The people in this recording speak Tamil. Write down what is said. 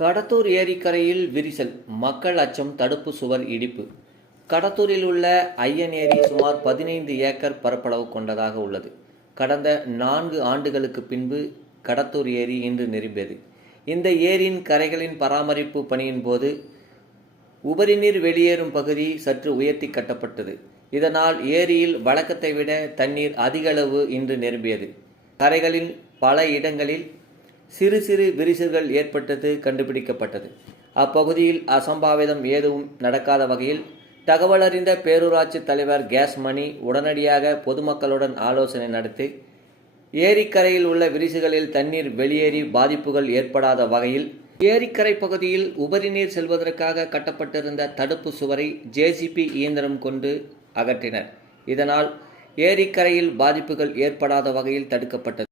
கடத்தூர் ஏரிக்கரையில் விரிசல் மக்கள் அச்சம் தடுப்பு சுவர் இடிப்பு. கடத்தூரில் உள்ள ஐயன் ஏரி சுமார் பதினைந்து ஏக்கர் பரப்பளவு கொண்டதாக உள்ளது. கடந்த நான்கு ஆண்டுகளுக்கு பின்பு கடத்தூர் ஏரி இன்று நிரம்பியது. இந்த ஏரியின் கரைகளின் பராமரிப்பு பணியின் போது உபரிநீர் வெளியேறும் பகுதி சற்று உயர்த்தி கட்டப்பட்டது. இதனால் ஏரியில் வழக்கத்தை விட தண்ணீர் அதிகளவு இன்று நிரம்பியது. கரைகளில் பல இடங்களில் சிறு சிறு விரிசல்கள் ஏற்பட்டது கண்டுபிடிக்கப்பட்டது. அப்பகுதியில் அசம்பாவிதம் எதுவும் நடக்காத வகையில் தகவலறிந்த பேரூராட்சி தலைவர் கேஸ் மணி உடனடியாக பொதுமக்களுடன் ஆலோசனை நடத்தி ஏரிக்கரையில் உள்ள விரிசுகளில் தண்ணீர் வெளியேறி பாதிப்புகள் ஏற்படாத வகையில் ஏரிக்கரை பகுதியில் உபரி நீர் செல்வதற்காக கட்டப்பட்டிருந்த தடுப்பு சுவரை ஜேசிபி இயந்திரம் கொண்டு அகற்றினர். இதனால் ஏரிக்கரையில் பாதிப்புகள் ஏற்படாத வகையில் தடுக்கப்பட்டது.